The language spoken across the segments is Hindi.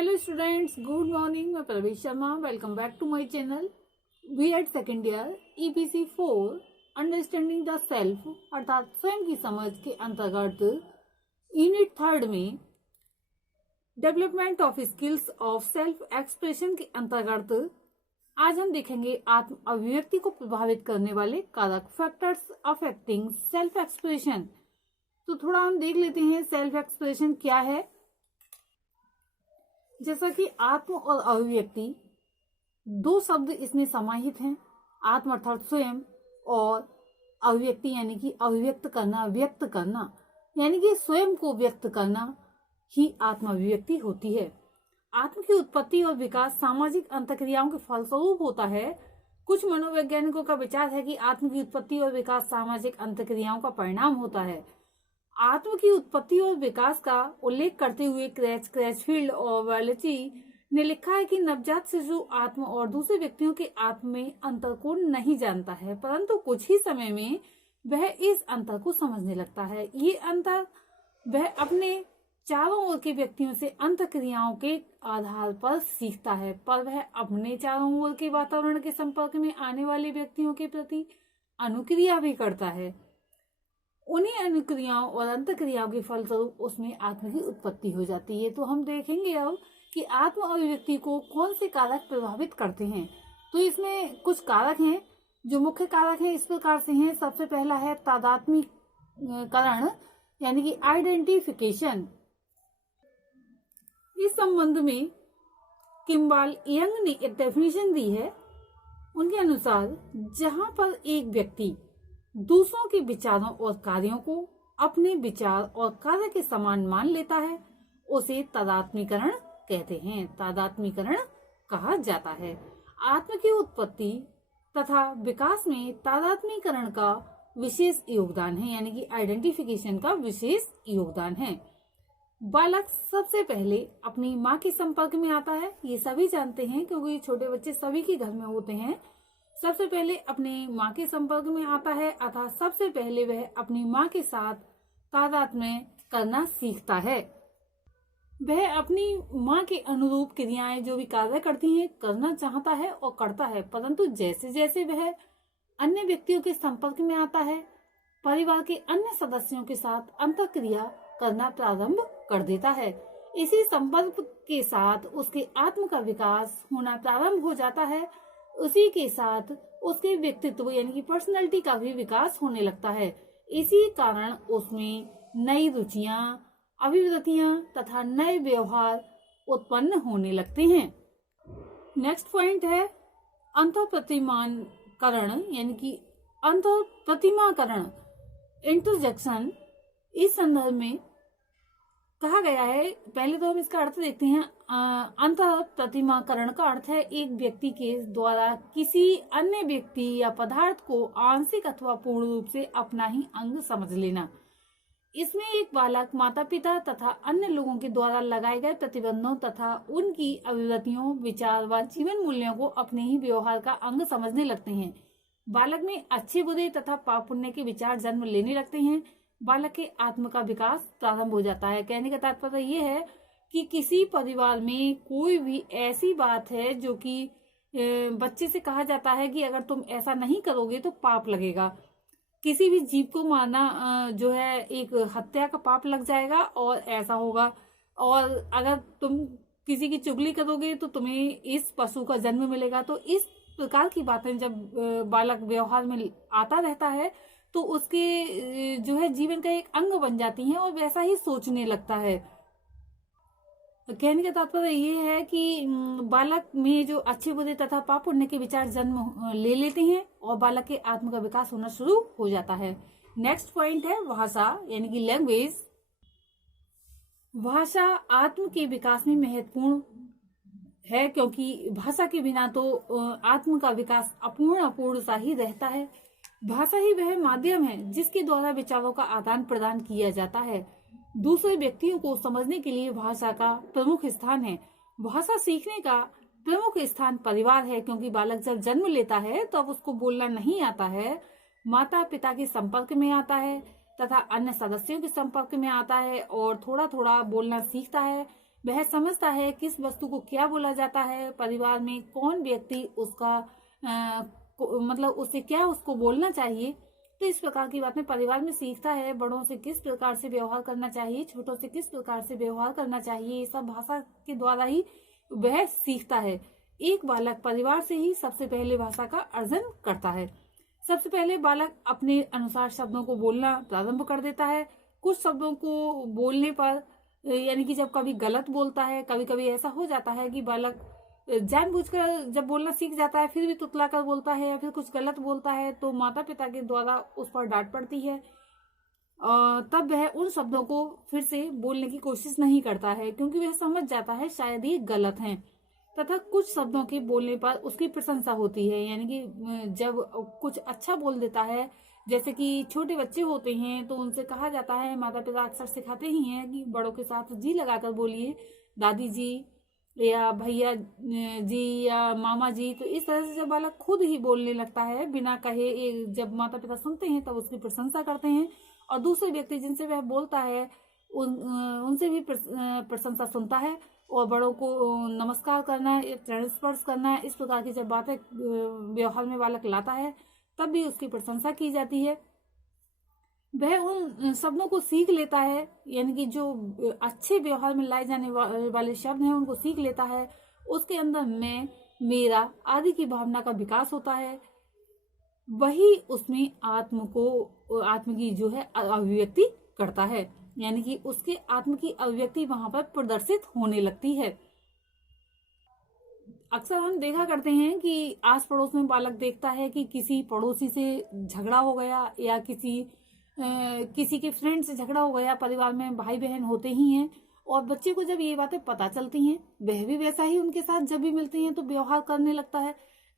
Hello students, good morning. मैं Pravesh Sharma. Welcome back to my channel. B Ed second year EPC 4 understanding the self अर्थात स्वयं की समझ के अंतर्गत यूनिट 3 में development of skills of self expression के अंतर्गत आज हम देखेंगे आत्म अभिव्यक्ति को प्रभावित करने वाले कारक फैक्टर्स अफेक्टिंग सेल्फ एक्सप्रेशन। तो थोड़ा हम देख लेते हैं सेल्फ एक्सप्रेशन क्या है। जैसा कि आत्म और अभिव्यक्ति दो शब्द इसमें समाहित हैं। आत्म अर्थात स्वयं और अभिव्यक्ति यानी कि अभिव्यक्त करना, व्यक्त करना यानी कि स्वयं को व्यक्त करना ही आत्म अभिव्यक्ति होती है। आत्म की उत्पत्ति और विकास सामाजिक अंतःक्रियाओं के फलस्वरूप होता है। कुछ मनोवैज्ञानिकों का विचार है कि आत्म की उत्पत्ति और विकास सामाजिक अंतःक्रियाओं का परिणाम होता है। आत्म की उत्पत्ति और विकास का उल्लेख करते हुए क्रैचफील्ड और वेलेची ने लिखा है कि नवजात शिशु आत्म और दूसरे व्यक्तियों के आत्म में अंतर को नहीं जानता है, परंतु कुछ ही समय में वह इस अंतर को समझने लगता है। ये अंतर वह अपने चारों ओर के व्यक्तियों से अंतःक्रियाओं के आधार पर सीखता है, पर वह अपने चारों ओर के वातावरण के संपर्क में आने वाले व्यक्तियों के प्रति अनुक्रिया भी करता है। उन्हीं अनुक्रियाओं और अंतःक्रियाओं के फलस्वरूप उसमें आत्म की उत्पत्ति हो जाती है। तो हम देखेंगे अब कि आत्म अभिव्यक्ति को कौन से कारक प्रभावित करते हैं। तो इसमें कुछ कारक हैं जो मुख्य कारक हैं, इस प्रकार से हैं। सबसे पहला है तादात्म्यकरण यानी कि आइडेंटिफिकेशन। इस संबंध में किम्बाल यंग ने एक डेफिनेशन दी है। उनके अनुसार जहां पर एक व्यक्ति दूसरों के विचारों और कार्यों को अपने विचार और कार्य के समान मान लेता है, उसे तादात्म्यकरण कहते हैं, तादात्म्यकरण कहा जाता है। आत्म की उत्पत्ति तथा विकास में तादात्म्यकरण का विशेष योगदान है, यानी कि आइडेंटिफिकेशन का विशेष योगदान है। बालक सबसे पहले अपनी माँ के संपर्क में आता है, ये सभी जानते हैं क्योंकि छोटे बच्चे सभी के घर में होते हैं। सबसे पहले अपने माँ के संपर्क में आता है, अतः सबसे पहले वह अपनी माँ के साथ तादात्म्य करना सीखता है। वह अपनी माँ के अनुरूप क्रियाएं जो भी कार्य करती हैं करना चाहता है और करता है, परंतु जैसे जैसे वह अन्य व्यक्तियों के संपर्क में आता है, परिवार के अन्य सदस्यों के साथ अंतःक्रिया करना प्रारंभ कर देता है। इसी संपर्क के साथ उसके आत्म का विकास होना प्रारंभ हो जाता है। उसी के साथ उसके व्यक्तित्व यानी कि पर्सनैलिटी का भी विकास होने लगता है। इसी कारण उसमें नई रुचियां, अभिवृत्तियां तथा नए व्यवहार उत्पन्न होने लगते हैं। नेक्स्ट पॉइंट है अंतःप्रतिमाकरण यानी कि अंतःप्रतिमाकरण इंटरजेक्शन। इस संदर्भ में कहा गया है, पहले तो हम इसका अर्थ देखते हैं। अंतःप्रतिमाकरण का अर्थ है एक व्यक्ति के द्वारा किसी अन्य व्यक्ति या पदार्थ को आंशिक अथवा पूर्ण रूप से अपना ही अंग समझ लेना। इसमें एक बालक माता पिता तथा अन्य लोगों के द्वारा लगाए गए प्रतिबंधों तथा उनकी अभिव्यक्तियों, विचार व जीवन मूल्यों को अपने ही व्यवहार का अंग समझने लगते हैं। बालक में अच्छे बुरे तथा पाप पुण्य के विचार जन्म लेने लगते हैं। बालक के आत्म का विकास प्रारंभ हो जाता है। कहने का तात्पर्य ये है कि किसी परिवार में कोई भी ऐसी बात है जो कि बच्चे से कहा जाता है कि अगर तुम ऐसा नहीं करोगे तो पाप लगेगा। किसी भी जीव को मारना जो है एक हत्या का पाप लग जाएगा और ऐसा होगा, और अगर तुम किसी की चुगली करोगे तो तुम्हें इस पशु का जन्म मिलेगा। तो इस प्रकार की बातें जब बालक व्यवहार में आता रहता है तो उसके जो है जीवन का एक अंग बन जाती हैं और वैसा ही सोचने लगता है। कहने का तात्पर्य ये है कि बालक में जो अच्छे बुरे तथा पाप पुण्य के विचार जन्म ले लेते हैं और बालक के आत्म का विकास होना शुरू हो जाता है। नेक्स्ट पॉइंट है भाषा यानी कि लैंग्वेज। भाषा आत्म के विकास में महत्वपूर्ण है क्योंकि भाषा के बिना तो आत्म का विकास अपूर्ण सा ही रहता है। भाषा ही वह माध्यम है जिसके द्वारा विचारों का आदान प्रदान किया जाता है। दूसरे व्यक्तियों को समझने के लिए भाषा का प्रमुख स्थान है। भाषा सीखने का प्रमुख स्थान परिवार है क्योंकि बालक जब जन्म लेता है तो अब उसको बोलना नहीं आता है, माता पिता के संपर्क में आता है तथा अन्य सदस्यों के संपर्क में आता है और थोड़ा थोड़ा बोलना सीखता है। वह समझता है किस वस्तु को क्या बोला जाता है, परिवार में कौन व्यक्ति उसका मतलब उससे क्या उसको बोलना चाहिए। तो इस प्रकार की बातें परिवार में सीखता है। बड़ों से किस प्रकार से व्यवहार करना चाहिए, छोटों से किस प्रकार से व्यवहार करना चाहिए, ये सब भाषा के द्वारा ही वह सीखता है। एक बालक परिवार से ही सबसे पहले भाषा का अर्जन करता है। सबसे पहले बालक अपने अनुसार शब्दों को बोलना प्रारंभ कर देता है। कुछ शब्दों को बोलने पर यानी कि जब कभी गलत बोलता है, कभी कभी ऐसा हो जाता है कि बालक जानबूझकर जब बोलना सीख जाता है फिर भी तुतला कर बोलता है या फिर कुछ गलत बोलता है, तो माता पिता के द्वारा उस पर डांट पड़ती है। तब वह उन शब्दों को फिर से बोलने की कोशिश नहीं करता है, क्योंकि वह समझ जाता है शायद ये गलत हैं। तथा कुछ शब्दों के बोलने पर उसकी प्रशंसा होती है, यानी कि जब कुछ अच्छा बोल देता है, जैसे कि छोटे बच्चे होते हैं तो उनसे कहा जाता है, माता पिता अक्सर सिखाते ही हैं कि बड़ों के साथ जी लगाकर बोलिए, दादी जी या भैया जी या मामा जी। तो इस तरह से जब बालक खुद ही बोलने लगता है बिना कहे, जब माता पिता सुनते हैं तब उसकी प्रशंसा करते हैं, और दूसरे व्यक्ति जिनसे वह बोलता है उनसे भी प्रशंसा सुनता है। और बड़ों को नमस्कार करना, चरण स्पर्श करना, इस प्रकार की जब बातें व्यवहार में बालक लाता है तब भी उसकी प्रशंसा की जाती है। वह उन शब्दों को सीख लेता है, यानी कि जो अच्छे व्यवहार में लाए जाने वाले शब्द हैं उनको सीख लेता है। उसके अंदर मैं, मेरा आदि की भावना का विकास होता है। वही उसमें आत्म की जो है अभिव्यक्ति करता है, यानी कि उसके आत्म की अभिव्यक्ति वहां पर प्रदर्शित होने लगती है। अक्सर हम देखा करते हैं कि आस पड़ोस में बालक देखता है कि किसी पड़ोसी से झगड़ा हो गया या किसी के फ्रेंड से झगड़ा हो गया। परिवार में भाई बहन होते ही हैं, और बच्चे को जब ये बातें पता चलती हैं, वह भी वैसा ही उनके साथ जब भी मिलते हैं तो व्यवहार करने लगता है।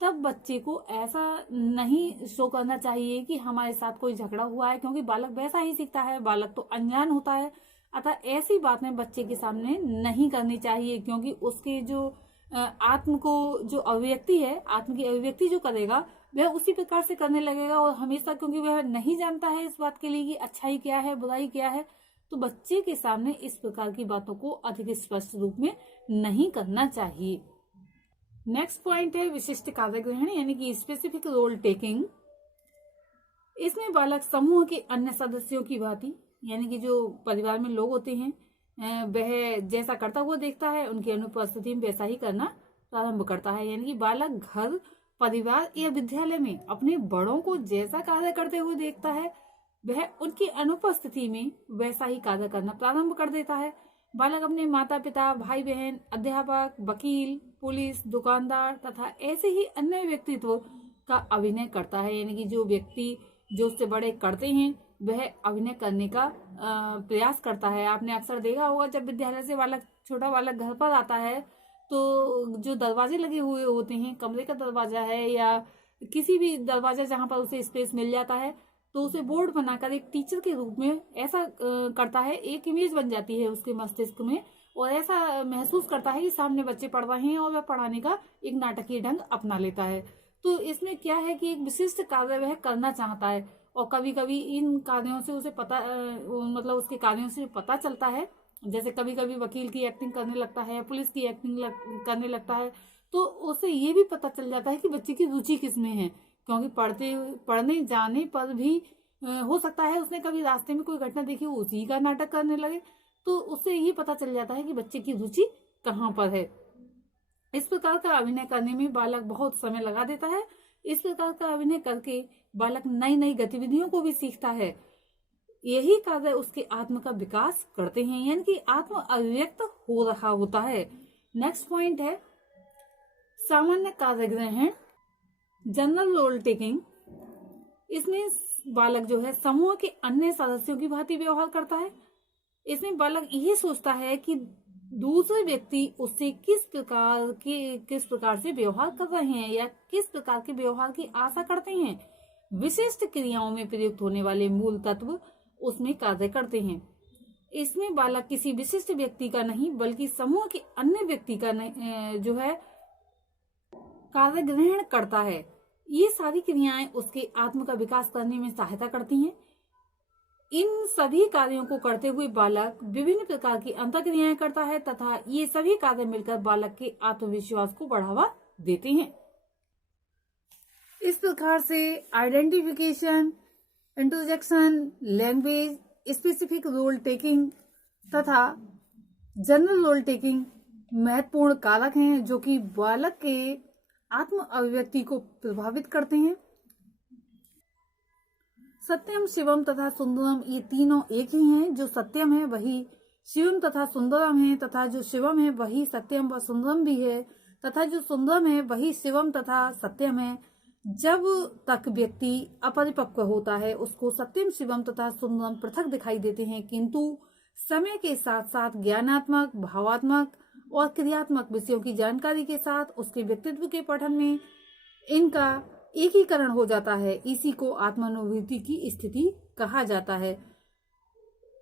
तब बच्चे को ऐसा नहीं शो करना चाहिए कि हमारे साथ कोई झगड़ा हुआ है, क्योंकि बालक वैसा ही सीखता है, बालक तो अनजान होता है। अतः ऐसी बातें बच्चे के सामने नहीं करनी चाहिए, क्योंकि उसके जो आत्म को जो अभिव्यक्ति है, आत्म की अभिव्यक्ति जो करेगा वह उसी प्रकार से करने लगेगा। और हमेशा, क्योंकि वह नहीं जानता है इस बात के लिए कि अच्छाई क्या है बुराई क्या है, तो बच्चे के सामने इस प्रकार की बातों को अधिक स्पष्ट रूप में नहीं करना चाहिए। नेक्स्ट पॉइंट है विशिष्ट कार्य ग्रहण, यानी कि स्पेसिफिक रोल टेकिंग। इसमें बालक समूह के अन्य सदस्यों की भांति, यानी कि जो परिवार में लोग होते हैं, वह जैसा करता हुआ देखता है उनकी अनुपस्थिति में वैसा ही करना प्रारंभ करता है। यानी कि बालक घर, परिवार या विद्यालय में अपने बड़ों को जैसा कार्य करते हुए देखता है, वह उनकी अनुपस्थिति में वैसा ही कार्य करना प्रारंभ कर देता है। बालक अपने माता पिता, भाई बहन, अध्यापक, वकील, पुलिस, दुकानदार तथा ऐसे ही अन्य व्यक्तित्व का अभिनय करता है, यानी कि जो व्यक्ति जो उससे बड़े करते हैं वह अभिनय करने का प्रयास करता है। आपने अक्सर देखा होगा जब विद्यालय से छोटा बालक घर पर आता है तो जो दरवाजे लगे हुए होते हैं, कमरे का दरवाजा है या किसी भी दरवाजा जहां पर उसे स्पेस मिल जाता है, तो उसे बोर्ड बनाकर एक टीचर के रूप में ऐसा करता है, एक इमेज बन जाती है उसके मस्तिष्क में, और ऐसा महसूस करता है कि सामने बच्चे पढ़ रहे हैं और वह पढ़ाने का एक नाटकीय ढंग अपना लेता है। तो इसमें क्या है कि एक विशिष्ट कार्य वह करना चाहता है, और कभी कभी इन कार्यों से उसे पता मतलब उसके कार्यों से पता चलता है, जैसे कभी कभी वकील की एक्टिंग करने लगता है, पुलिस की एक्टिंग करने लगता है, तो उसे ये भी पता चल जाता है कि बच्चे की रुचि किसमें है। क्योंकि पढ़ने जाने पर भी हो सकता है उसने कभी रास्ते में कोई घटना देखी उसी का नाटक करने लगे, तो उससे ये पता चल जाता है कि बच्चे की रुचि कहाँ पर है। इस प्रकार का अभिनय करने में बालक बहुत समय लगा देता है। इस प्रकार का अभिनय करके बालक नई नई गतिविधियों को भी सीखता है। यही कार्य उसके आत्म का विकास करते हैं, यानी कि आत्म अभिव्यक्त हो रहा होता है। नेक्स्ट पॉइंट है सामान्य कार्य ग्रहण, जनरल रोल टेकिंग। इसमें बालक जो है समूह के अन्य सदस्यों की भांति व्यवहार करता है। इसमें बालक ये सोचता है कि दूसरे व्यक्ति उससे किस प्रकार से व्यवहार कर रहे हैं या किस प्रकार के व्यवहार की आशा करते हैं। विशिष्ट क्रियाओं में प्रयुक्त होने वाले मूल तत्व उसमें कार्य करते हैं। इसमें बालक किसी विशिष्ट व्यक्ति का नहीं बल्कि समूह के अन्य व्यक्ति का जो है कार्य ग्रहण करता है। ये सारी क्रियाएं उसके आत्म का विकास करने में सहायता करती हैं। इन सभी कार्यों को करते हुए बालक विभिन्न प्रकार की अंतःक्रियाएं करता है तथा ये सभी कार्य मिलकर बालक के आत्मविश्वास को बढ़ावा देते हैं। इस प्रकार से identification, introjection, language, specific role taking तथा जनरल रोल टेकिंग महत्वपूर्ण कारक हैं जो कि बालक के आत्म अभिव्यक्ति को प्रभावित करते हैं। सत्यम, शिवम तथा सुंदरम ये तीनों एक ही हैं। जो सत्यम है वही शिवम तथा सुंदरम है तथा जो शिवम है वही सत्यम व सुंदरम भी है तथा जो सुंदरम है वही शिवम तथा सत्यम है। जब तक व्यक्ति अपरिपक्व होता है उसको सत्यम, शिवम तथा सुंदरम पृथक दिखाई देते हैं, किंतु समय के साथ साथ ज्ञानात्मक, भावात्मक और क्रियात्मक विषयों की जानकारी के साथ उसके व्यक्तित्व के पठन में इनका एकीकरण हो जाता है। इसी को आत्मानुभूति की स्थिति कहा जाता है।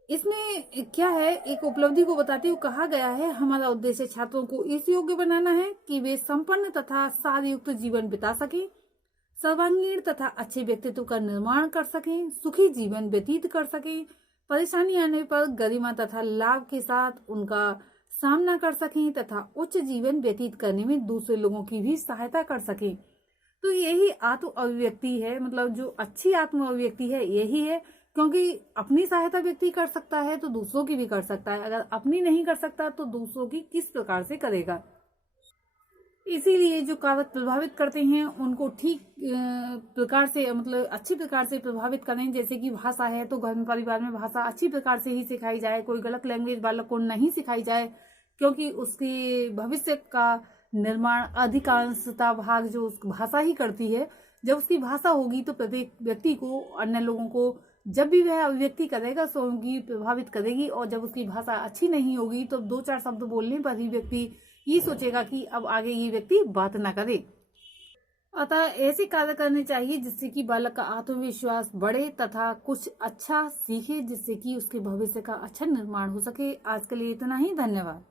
इसमें क्या है, एक उपलब्धि को बताते हुए कहा गया है, हमारा उद्देश्य छात्रों को इस योग्य बनाना है कि वे संपन्न तथा सारयुक्त जीवन बिता सकें, सर्वांगीण तथा अच्छे व्यक्तित्व का निर्माण कर सकें, सुखी जीवन व्यतीत कर सकें, परेशानी आने पर गरिमा तथा लाभ के साथ उनका सामना कर सकें तथा उच्च जीवन व्यतीत करने में दूसरे लोगों की भी सहायता कर सकें। तो यही आत्म अभिव्यक्ति है, मतलब जो अच्छी आत्म अभिव्यक्ति है यही है, क्योंकि अपनी सहायता व्यक्ति कर सकता है तो दूसरों की भी कर सकता है। अगर अपनी नहीं कर सकता तो दूसरों की किस प्रकार से करेगा। इसीलिए जो कारक प्रभावित करते हैं उनको ठीक प्रकार से, मतलब अच्छी प्रकार से प्रभावित करें। जैसे कि भाषा है तो घर में, परिवार में भाषा अच्छी प्रकार से ही सिखाई जाए, कोई गलत लैंग्वेज बालक को नहीं सिखाई जाए, क्योंकि उसके भविष्य का निर्माण अधिकांशता भाग जो उस भाषा ही करती है। जब उसकी भाषा होगी तो प्रत्येक व्यक्ति को, अन्य लोगों को जब भी वह अभिव्यक्ति करेगा सो उनकी प्रभावित करेगी। और जब उसकी भाषा अच्छी नहीं होगी तो 2-4 शब्द बोलने पर ही व्यक्ति ये सोचेगा कि अब आगे ये व्यक्ति बात ना करे। अतः ऐसे कार्य करने चाहिए जिससे कि बालक का आत्मविश्वास बढ़े तथा कुछ अच्छा सीखे, जिससे कि उसके भविष्य का अच्छा निर्माण हो सके। आज के लिए इतना ही, धन्यवाद।